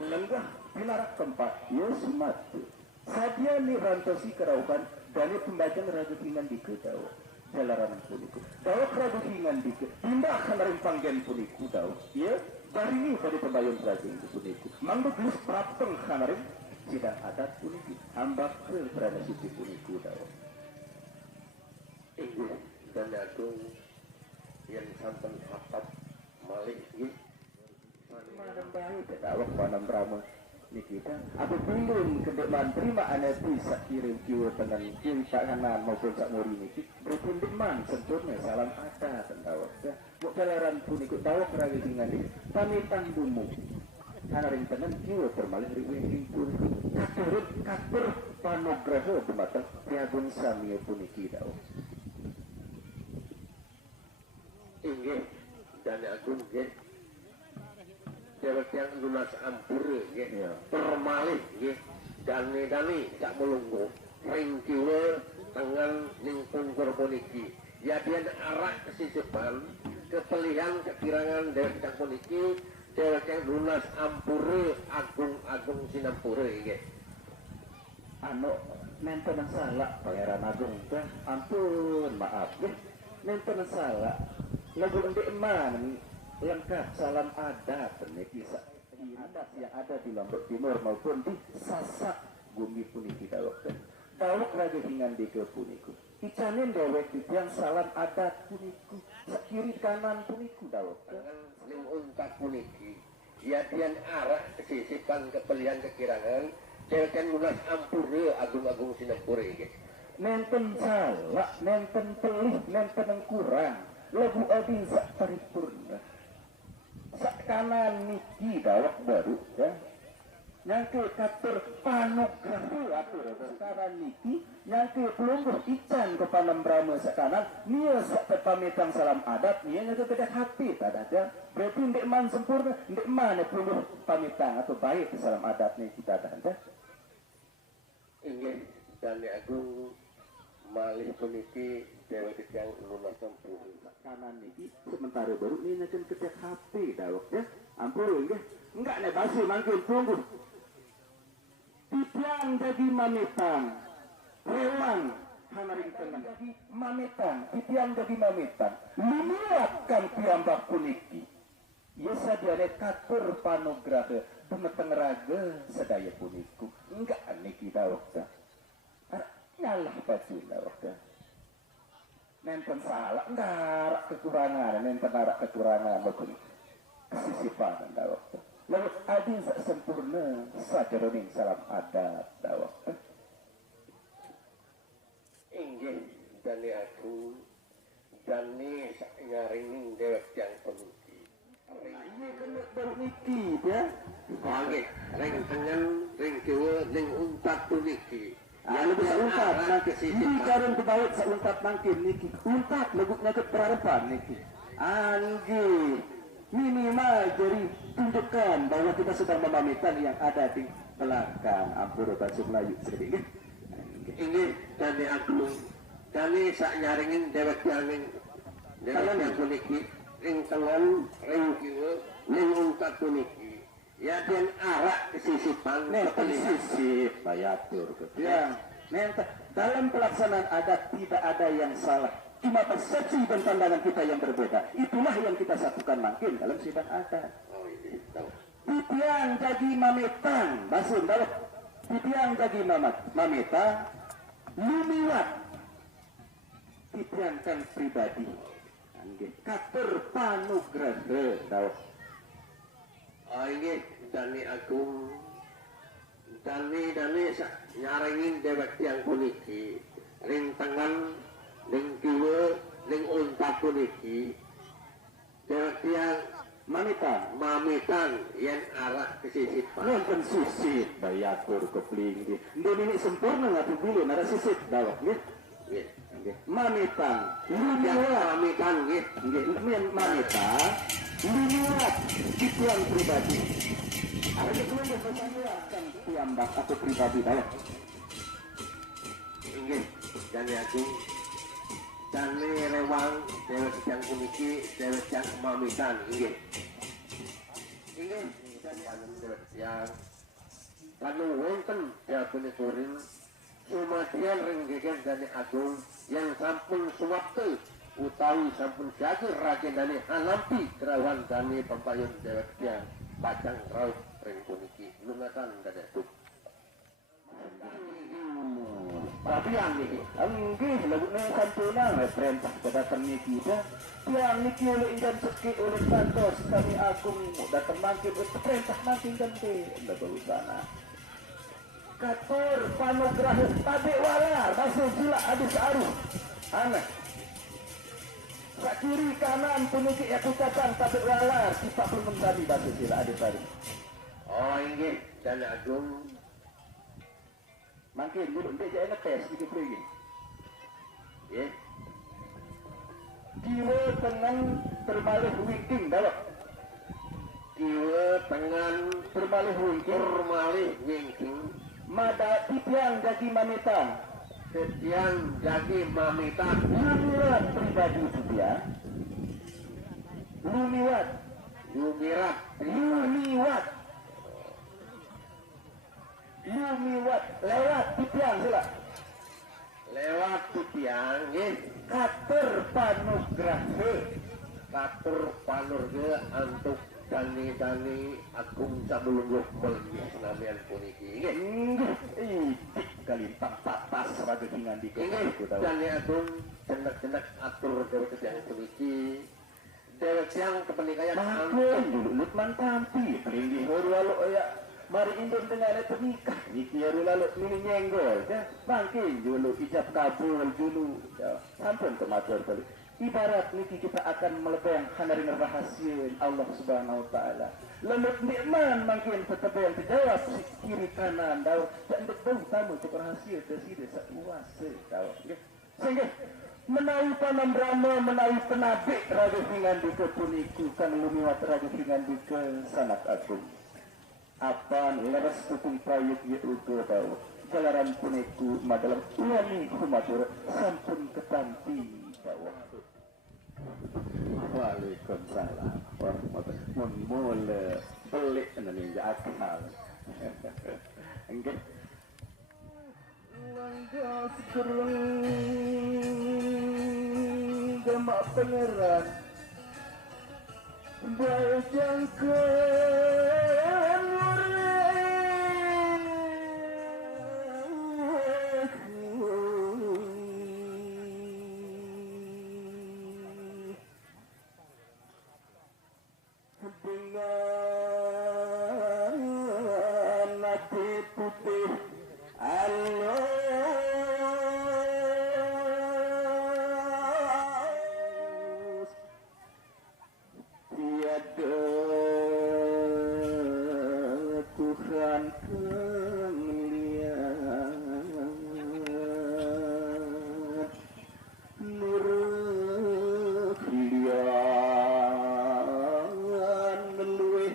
Menenggah pilarak keempat, ya sematu. Sadia ni rantosi keraukan dari pembacaan ragu hingan dike tau. Jalaran puniku. Dawa ragu hingan dike. Tindak kanarin panggen puniku tau. Ya, dari ini pada pembayang ragu puniku. Manggu gelis prapeng kanarin sidang adat puniku. Ambak ke berada suci puniku tau. Ibu dan agung yang sampai hapat malih ini. Madam baik, awak panam rama Nikita. Aku belum kedepan terima anda bisa kirim kiwa dengan kiri tak kanan maupun tak muri niki. Berkundeman sempurna salam ada tentawak. Buk kelaran pun ikut tawak ragi tinggal ini. Kami tanggumu. Hanaring tenan kiwa termalih riwing pun. Katur panograha bematang piagun samia pun iki daw. Inggih dan agung nggih. Dewek yang lunas ampure nggih, permalih nggih, dani gak melungguh, ring kiwa tengen ning pungkur puniki. Ya dia arak kesisipan, kepelihan kekirangan dewek yang puniki, dewek yang lunas ampure, agung sinampure nggih. Anu nenten salah Pangeran Agung teh, ampun maaf nggih, nenten salah. Lagu ndek man lengkap salam adat kisah adat yang ada di Lombok Timur maupun di Sasak bumi puniki dawak raja hingan deke puniku icanin dewek yang salam adat puniku sekiri kanan puniku dawak ning untak puniki ya dian arah kesisipan kepelihan kekirangan dewek lunas ampure agung sinampure iki nenten salah nenten pelih nenten kurang lagu adi sak paripurna sak kanan niki dawak baru ya nyangke katur panografi atur sekarang niki nyangke pelungguh ican ke panam brahma sak kanan nia sak pamitan salam adat nia nyangke kedak hati adat ya berarti ndek man sempurna ndek mana pelungguh pamitan atau baik salam adat nih kita ada ya inggih dan agung malih puniki dewek yang lunas sempurna kanan niki sementara baru ini akan ketek HP dawak ya ampun enggak nih basi mangkin tunggu tipiang jadi mamitan rewan hanaring tengah jadi mamitan tipiang jadi mamitan limiatkan piambak puniki ya saja katur panografe pemeteng raga sedaya puniku enggak niki dawak ya nyalah baju dawak ya nenten salah ngarak kekurangan nenten arak kekurangan maupun kesisipan dawak lalu adi sempurna sajaroning salam adat dawak inggih dani aku dani nyaringin dewek yang penting ini kena baru niki ya inggih ring tengen ring kiwa ring untak puniki lebih seuntat nanti ini karun kebawat seuntat nangkin niki untat leguknya ke perharapan niki anggi minimal jadi tunjukkan bahwa kita sedang memamitan yang ada di belakang ampura bahasa Melayu sedikit ini dani agung dani sak nyaringin dewek yang puniki ring tengen ring kiwa ring untat puniki ya dan arak kesisipan sisip bayatur ya dalam pelaksanaan adat tidak ada yang salah cuma persepsi dan pandangan kita yang berbeda itulah yang kita satukan makin dalam sidang adat titiang jadi mametan basun dawak titiang jadi mameta lumiwat titiang kan pribadi katur panugraha dawak inggih dani agung dani nyaringin dewek yang puniki ring tengen ring kiwa ring untak puniki dewek yang mamitan yang arah kesisipan nonton sisip bayatur kepling ini sempurna ngatu bilin ada sisip dawak nggih mamitan mamitan nggih mamitan lumiwat itu yang pribadi ada kedua yang bersandarkan piambak atau pribadi dawak inggih dani agung dani rewang dewek yang puniki dewek yang mamitan inggih yang kanu wonten dipunikurin sumadian ringgegan Dani Agung yang sampun suwaktu utawi sampun jagir raden Dani halampi kerawan Dani pempayun dewek yang pacang raut ring puniki lunatan Dani Agung tapi yang ini enggih lagunya santunang perintah kedatang niki dah yang niki oleh indan seki oleh kantor kami agung datang mangkin perintah mangkin ganti enggak berusaha katur panugraha tabik walar masuk sila adus arus aneh sak kiri kanan puniki aku datang tabik walar kita pun menjadi masuk sila adus arus oh inggih Dani Agung mungkin dulu dia jadi tes di pergi. Ya. Kiwa dengan terbalik wingking dah. Kiwa dengan terbalik wingking. Mada tipiang jadi mamitan. Tipiang jadi mamitan. Lumirat pribadi itu dia. Lumirat. Lumiwat lewat tipiang sila. Lewat tipiang nggih. Katur panurge antuk dani agung sabulungguh melih senamian puniki nggih. Itik kali pas rada hingan di nggih. Dani Agung cendak atur dewek yang puniki. Dewek yang kepenikayan antuk dulu mantampi pelinggi huru ya. Mari indun dengan ada nikah niki haru lalu ini nyenggol ya makin dulu ijab kabul dulu ya sampun kematur kali ibarat niki kita akan melebeng hanarin rahasia Allah subhanahu wa ta'ala lelut nikman makin tetap yang terjawab si kiri kanan daw dan betul tamu untuk rahasia tersida sekuasa daw sehingga menawi panam brahma menawi penabik raja hingan di kepuniku kan lumiwat raja hingan di ke sanak agung apa leres tutung prayuk itu tahu jalaran puniku madalam uami kumatur sampun ketanti bawah. Waalaikumsalam warahmatullahi wabarakatuh. Beli nani akal. Enggak. Langgas gereng gemak pangeran bajangkan dengan hati putih halus tiada Tuhan kemelian nur kalian meluih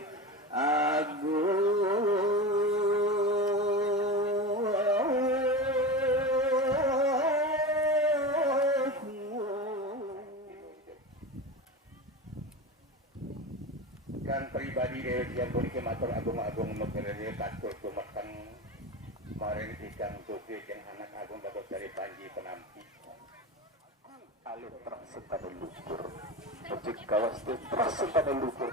kan pribadi dari yang boleh matur agung-agung mengenai katul kumatang kemarin ikan tuki yang anak agung dapat dari Panji penampi alur terus pada lukur ojek kawas terus pada lukur